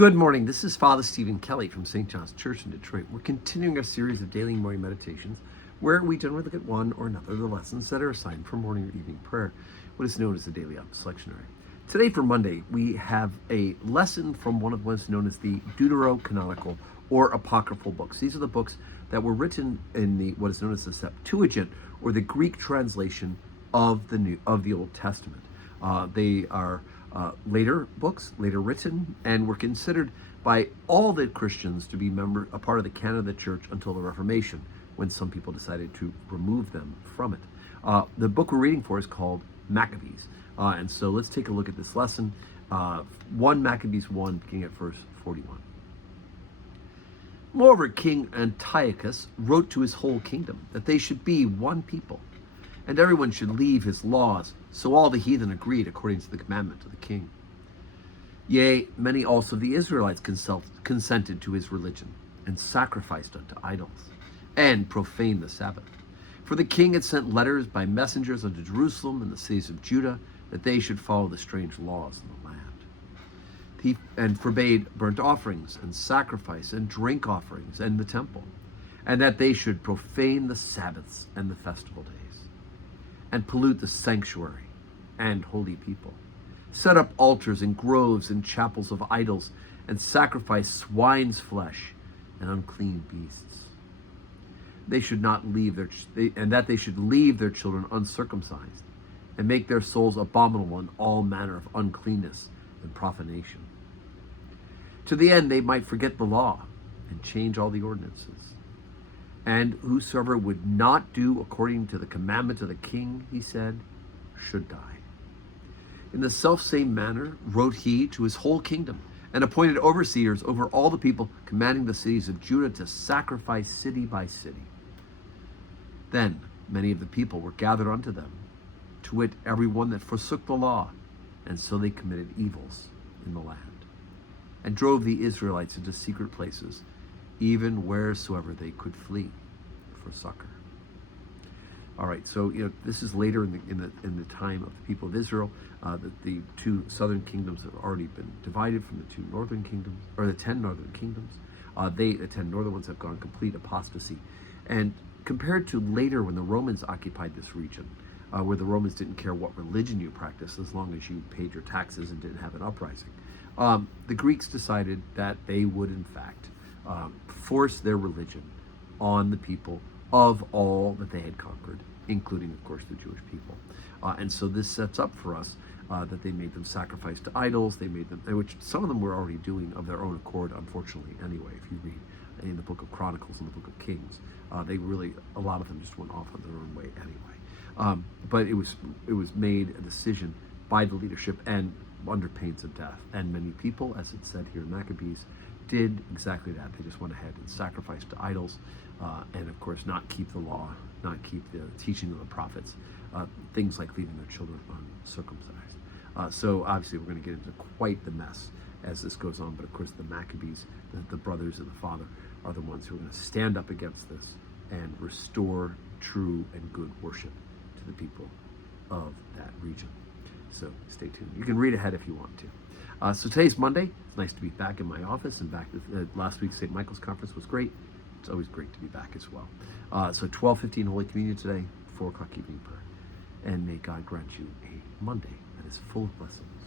Good morning. This is Father Stephen Kelly from St. John's Church in Detroit. We're continuing our series of daily morning meditations where we generally look at one or another of the lessons that are assigned for morning or evening prayer, what is known as the Daily Office Lectionary. Today for Monday, we have a lesson from one of what's known as the Deuterocanonical or Apocryphal books. These are the books that were written in what is known as the Septuagint, or the Greek translation of the Old Testament. They are later books, later written, and were considered by all the Christians to be a part of the canon of the church until the Reformation, when some people decided to remove them from it. The book we're reading for is called Maccabees. And so let's take a look at this lesson. 1 Maccabees 1, beginning at verse 41. Moreover, King Antiochus wrote to his whole kingdom that they should be one people, and everyone should leave his laws. So all the heathen agreed according to the commandment of the king. Yea, many also of the Israelites consented to his religion, and sacrificed unto idols, and profaned the Sabbath. For the king had sent letters by messengers unto Jerusalem and the cities of Judah, that they should follow the strange laws of the land. And forbade burnt offerings, and sacrifice, and drink offerings, and the temple, and that they should profane the Sabbaths and the festival days, and pollute the sanctuary and holy people, set up altars and groves and chapels of idols, and sacrifice swine's flesh and unclean beasts. They should leave their children uncircumcised, and make their souls abominable in all manner of uncleanness and profanation, to the end they might forget the law and change all the ordinances. And whosoever would not do according to the commandment of the king, he said, should die. In the selfsame manner wrote he to his whole kingdom, and appointed overseers over all the people, commanding the cities of Judah to sacrifice city by city. Then many of the people were gathered unto them, to wit, every one that forsook the law, and so they committed evils in the land, and drove the Israelites into secret places, even wheresoever they could flee for succor. All right, so this is later in the time of the people of Israel. The two southern kingdoms have already been divided from the two northern kingdoms, or the 10 northern kingdoms. The 10 northern ones have gone complete apostasy, and compared to later when the Romans occupied this region, where the Romans didn't care what religion you practiced as long as you paid your taxes and didn't have an uprising. The Greeks decided that they would in fact force their religion on the people of all that they had conquered, including, of course, the Jewish people. And so this sets up for us that they made them sacrifice to idols. They made them, which some of them were already doing of their own accord, unfortunately, anyway. If you read in the book of Chronicles and the book of Kings, a lot of them just went off on their own way anyway. But it was made a decision by the leadership and under pains of death. And many people, as it said here in Maccabees, did exactly that. They just went ahead and sacrificed to idols, and of course not keep the law, not keep the teaching of the prophets, things like leaving their children uncircumcised. So obviously we're going to get into quite the mess as this goes on, but of course the Maccabees, the brothers and the father, are the ones who are going to stand up against this and restore true and good worship to the people of that region. So stay tuned. You can read ahead if you want to. So today's Monday. It's nice to be back in my office and back. Last week's St. Michael's conference was great. It's always great to be back as well. So 12:15 Holy Communion today, 4 o'clock evening prayer. And may God grant you a Monday that is full of blessings.